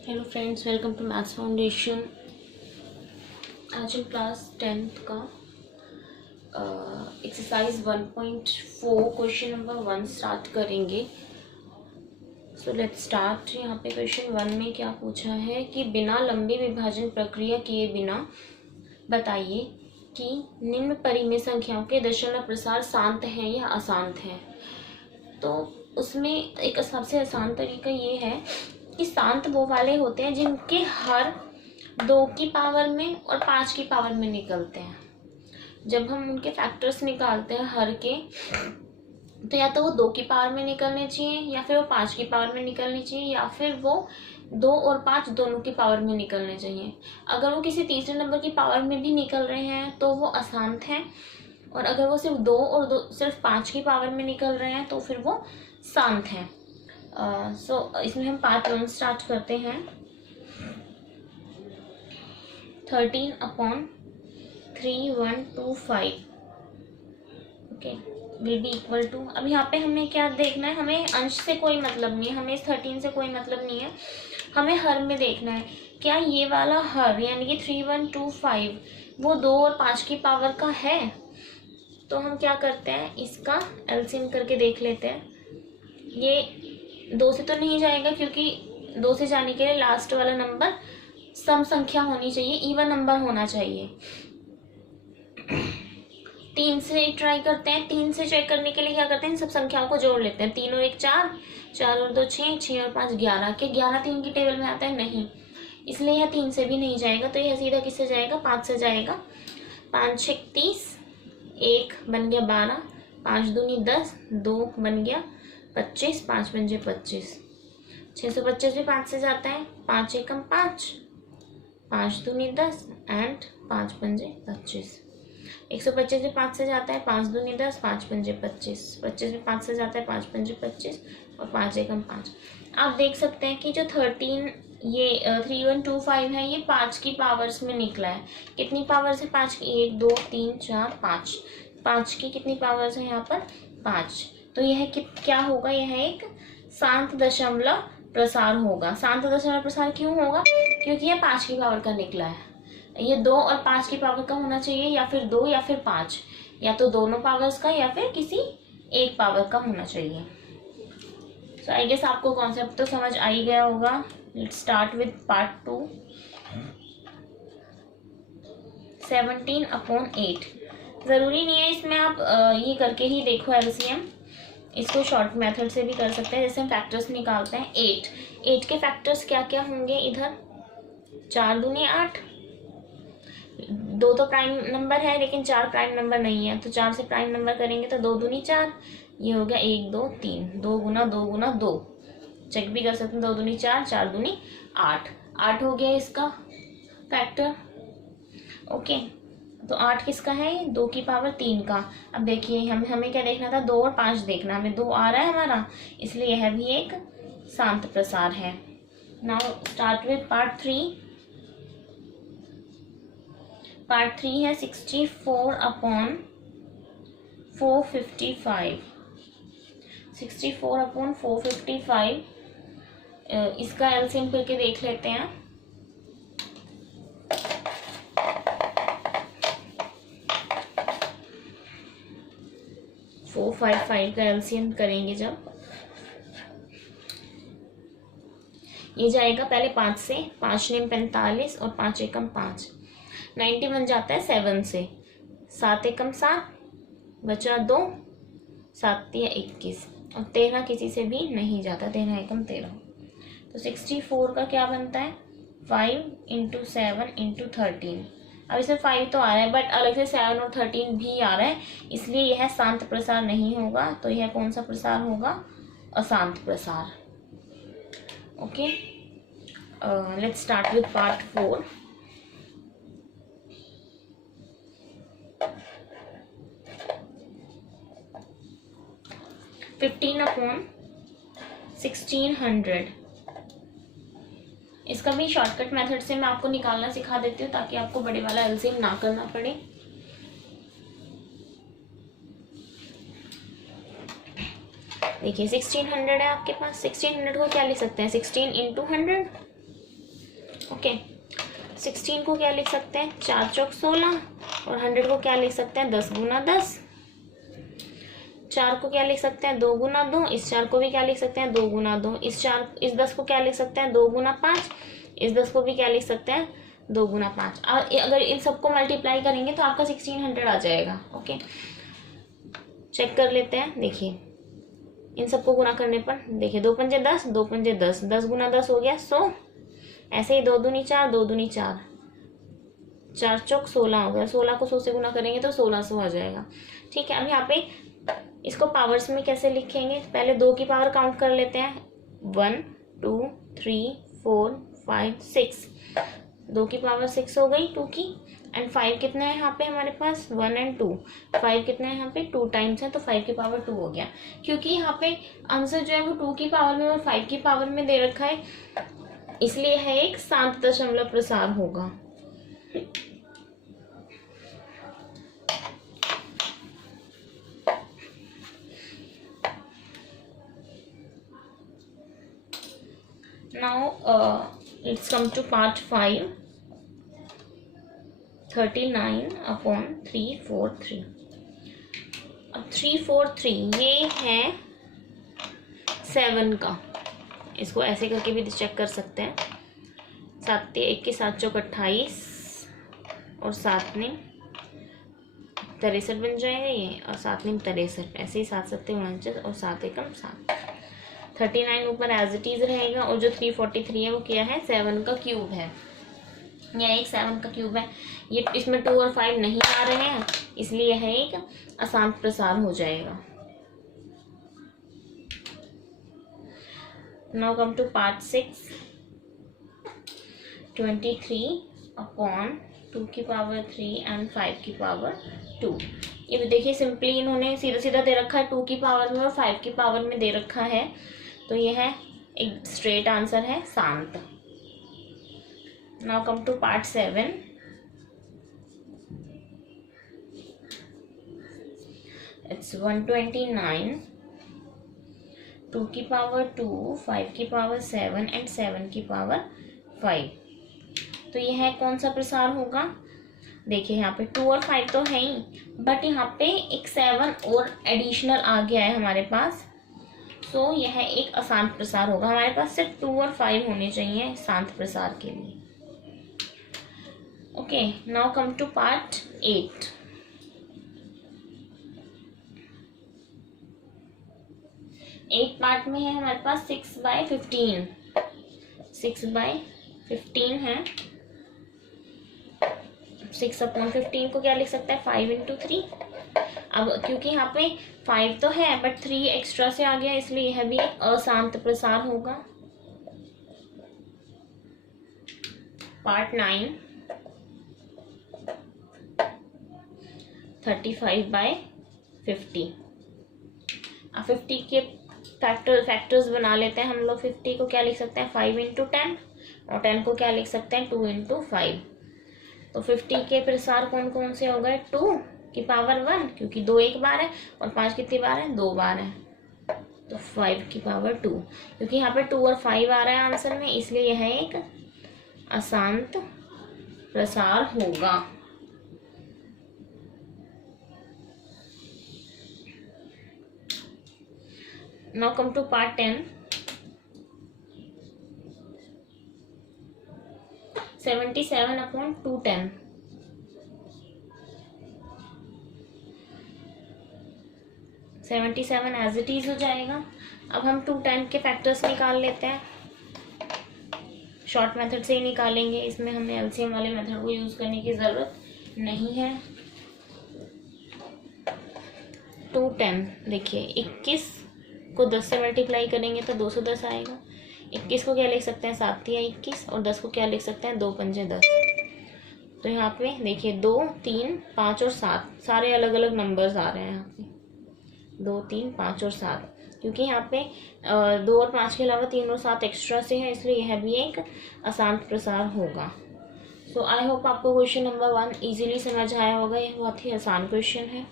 Hello friends, welcome to maths foundation. आज हम class 10th का एक्सरसाइज 1.4 क्वेश्चन नंबर 1 स्टार्ट करेंगे। So let's start. यहाँ पे क्वेश्चन 1 में क्या पूछा है कि बिना लंबी विभाजन प्रक्रिया किए बिना बताइए कि निम्न परिमेय संख्याओं के दशमलव प्रसार शांत हैं या अशांत हैं। तो उसमें एक सबसे आसान तरीका ये है कि शांत वो वाले होते हैं जिनके हर 2 की पावर में और 5 की पावर में निकलते हैं। जब हम उनके फैक्टर्स निकालते हैं हर के, तो या तो वो 2 की पावर में निकलने चाहिए या फिर वो 5 की पावर में निकलनी चाहिए या फिर वो 2 और 5 दोनों की पावर में निकलने चाहिए। अगर वो किसी तीसरे नंबर की पावर में भी निकल रहे हैं तो वो अशांत हैं, और अगर वो सिर्फ 2 और 2 सिर्फ 5 की पावर में निकल रहे हैं तो फिर वो शांत हैं। इसमें हम पार्ट 1 स्टार्ट करते हैं। 13/3125 okay will be equal to. अब यहाँ पे हमें क्या देखना है, हमें अंश से कोई मतलब नहीं है, हमें इस 13 से कोई मतलब नहीं है, हमें हर में देखना है। क्या ये वाला हर यानी कि 3125 वो 2 और 5 की पावर का है? तो हम क्या करते हैं, इसका एलसीएम करके देख लेते हैं। ये 2 से तो नहीं जाएगा क्योंकि 2 से जाने के लिए लास्ट वाला नंबर सम संख्या होनी चाहिए, इवन नंबर होना चाहिए। 3 से ट्राई करते हैं। 3 से चेक करने के लिए क्या करते हैं, सब संख्याओं को जोड़ लेते हैं। 3 और 1 4, 4 और 2 6, 6 और 5 11 के 11 3 की टेबल में आता है नहीं, इसलिए यह 3 से भी नहीं जाएगा। तो यह सीधा किससे जाएगा, 5 से जाएगा। 5 6 30, 1 बन गया 12, 5 दूनी 10, 2 बन गया 25, 5 पंजे 25, 625 भी 5 से जाता है। 5 एकम 5, 5 दूनी 10 एंड 5 पंजे 25। 125 भी 5 से जाता है। 5 दूनी 10, 5 पंजे 25, 25 भी 5 से जाता है। 5 पंजे 25 और 5 एकम 5। आप देख सकते हैं कि जो 3125 है ये 5 की पावर्स में निकला है। कितनी पावर्स है 5 की, 1 2 3 4 5, 5 की कितनी पावर्स है यहाँ पर, 5। तो यह क्या होगा, यह एक शांत दशमलव प्रसार होगा। शांत दशमलव प्रसार क्यों होगा, क्योंकि यह 5 की पावर का निकला है। ये 2 और 5 की पावर का होना चाहिए, या फिर 2 या फिर 5, या तो दोनों पावर्स का या फिर किसी एक पावर का होना चाहिए। सो आई गेस आपको कॉन्सेप्ट तो समझ आ ही गया होगा। Let's start with part 2। 17/8। जरूरी नहीं है इसमें आप ये करके ही देखो एलसीएम, इसको शॉर्ट मेथड से भी कर सकते हैं। जैसे हम फैक्टर्स निकालते हैं, 8 के फैक्टर्स क्या क्या होंगे इधर, 4 दूनी 8, 2 तो प्राइम नंबर है लेकिन 4 प्राइम नंबर नहीं है, तो 4 से प्राइम नंबर करेंगे तो 2 दूनी 4, ये हो गया 1 2 3, 2 गुना 2 गुना 2, चेक भी कर सकते हैं। 2 दूनी 4, 4 दूनी 8, 8 हो गया इसका फैक्टर। ओके, तो 8 किसका है, 2 की पावर 3 का। अब देखिए हमें क्या देखना था, 2 और 5 देखना, हमें 2 आ रहा है हमारा, इसलिए यह भी एक शांत प्रसार है। Now start with part 3। Part 3 है 64/455। 64/455 इसका एलसीएम करके देख लेते हैं। 455 का एलसीएम करेंगे जब, ये जाएगा पहले 5 से, 5 नेम 45 और 5 एकम 5, 90 बन जाता है 7 से, 7 एकम 7 बचा 2, 7 या 21 और 13 किसी से भी नहीं जाता, 13 एकम 13। तो 64 का क्या बनता है, 5 × 7 × 13। अब इसमें 5 तो आ रहा है बट अलग से 7 और 13 भी आ रहा है, इसलिए यह शांत प्रसार नहीं होगा। तो यह कौन सा प्रसार होगा, अशांत प्रसार। Okay, let's start with part 4। (15/1600) इसका भी शॉर्टकट मेथड से मैं आपको निकालना सिखा देती हूँ ताकि आपको बड़े वाला एलसीएम ना करना पड़े। देखिए 1600 है आपके पास, 1600 को क्या लिख सकते हैं, 16 × 100 ओके, 16 को क्या लिख सकते हैं, 4 चौक 16, और 100 को क्या लिख सकते हैं, 10 गुना 10। 4 को क्या लिख सकते हैं, 2 गुना 2। इस 4 को भी क्या लिख सकते हैं, 2 गुना 2। इस 10 को क्या लिख सकते हैं, 2 गुना 5। इस 10 को भी क्या लिख सकते हैं, 2 गुना 5। और अगर इन सबको मल्टीप्लाई करेंगे तो आपका 1600 आ जाएगा। ओके, चेक कर लेते हैं। देखिए इन सबको गुना करने पर, देखिए 2 पंजे 10, 2 पंजे 10, 10 गुना 10 हो गया 100। ऐसे ही 2 दूनी 4, 2 दूनी 4, 4 चौक 16 हो गया। 16 को 100 से गुना करेंगे तो 1600 आ जाएगा। ठीक है, अब यहाँ पे इसको पावर्स में कैसे लिखेंगे, पहले 2 की पावर काउंट कर लेते हैं। 1 2 3 4 5 6, 2 की पावर 6 हो गई 2 की। एंड 5 कितना है यहाँ पे हमारे पास, 1 एंड 2। 5 कितना है यहाँ पे, 2 टाइम्स है, तो 5 की पावर 2 हो गया। क्योंकि यहाँ पे आंसर जो है वो 2 की पावर में और 5 की पावर में दे रखा है, इसलिए है एक शांत दशमलव प्रसार होगा। Now let's come to part 5, 39/343। अब 343 ये है 7 का, इसको ऐसे करके भी चेक कर सकते हैं। 7 1 के 7 चौक 28 और 7 ने 63 बन जाएगा ये, और 7 ने 63, ऐसे ही 7 7 49 और 7 एकम 7। 39 ऊपर एज इट इज रहेगा, और जो 343 है वो क्या है, 7 का क्यूब है। यह एक 7 का क्यूब है। ये इसमें 2 और 5 नहीं आ रहे हैं, इसलिए है एक अशांत प्रसार हो जाएगा। नाउ कम टू पार्ट 6, 23/2 की पावर 3 एंड 5 की पावर 2। ये भी देखिए सिंपली इन्होंने सीधा सीधा दे रखा है, 2 की पावर में और 5 की पावर में दे रखा है, तो ये है एक स्ट्रेट आंसर है, शांत। Now come to part 7, it's 129, 2 की पावर 2, 5 की पावर 7 एंड 7 की पावर 5। तो ये है कौन सा प्रसार होगा, देखिए यहाँ पे 2 और 5 तो है ही, बट यहाँ पे एक 7 और एडिशनल आ गया है हमारे पास, तो यह एक अशांत प्रसार होगा। हमारे पास सिर्फ 2 और 5 होने चाहिए शांत प्रसार के लिए। Okay, now come to part 8। Part में है हमारे पास 6/15, 6/15 है। 6/15 को क्या लिख सकता है, 5 × 3। अब क्योंकि यहाँ पे 5 तो है बट 3 एक्स्ट्रा से आ गया, इसलिए यह भी एक अशांत प्रसार होगा। पार्ट 9, 35/50। अब 50 के फैक्टर्स बना लेते हैं हम लोग। 50 को क्या लिख सकते हैं, 5 × 10, और 10 को क्या लिख सकते हैं, 2 × 5। तो 50 के प्रसार कौन कौन से हो गए, 2 की पावर 1, क्योंकि 2 एक बार है, और 5 कितनी बार है, 2 बार है, तो 5 की पावर 2। क्योंकि यहाँ पे 2 और 5 आ रहा है आंसर में, इसलिए यह एक अशांत प्रसार होगा। Now come to part 10, 77/210। 77 as it is हो जाएगा। अब हम 210 के फैक्टर्स निकाल लेते हैं, शॉर्ट मेथड से ही निकालेंगे, इसमें हमें एलसीएम वाले मेथड को यूज करने की जरूरत नहीं है। 210 देखिए, 21 को 10 से मल्टीप्लाई करेंगे तो 210 आएगा। 21 को क्या लिख सकते हैं, 7 या 21, और 10 को क्या लिख सकते हैं, 2 पंजे 10। तो यहाँ पे देखिए 2 3 5 और 7 सारे अलग अलग नंबर्स आ रहे हैं यहाँ पे, 2 3 5 और 7, क्योंकि यहाँ पे 2 और 5 के अलावा 3 और 7 एक्स्ट्रा से है, इसलिए यह भी एक अशांत प्रसार होगा। सो आई होप आपको क्वेश्चन नंबर 1 इजीली समझ आया होगा। यह बहुत ही आसान क्वेश्चन है।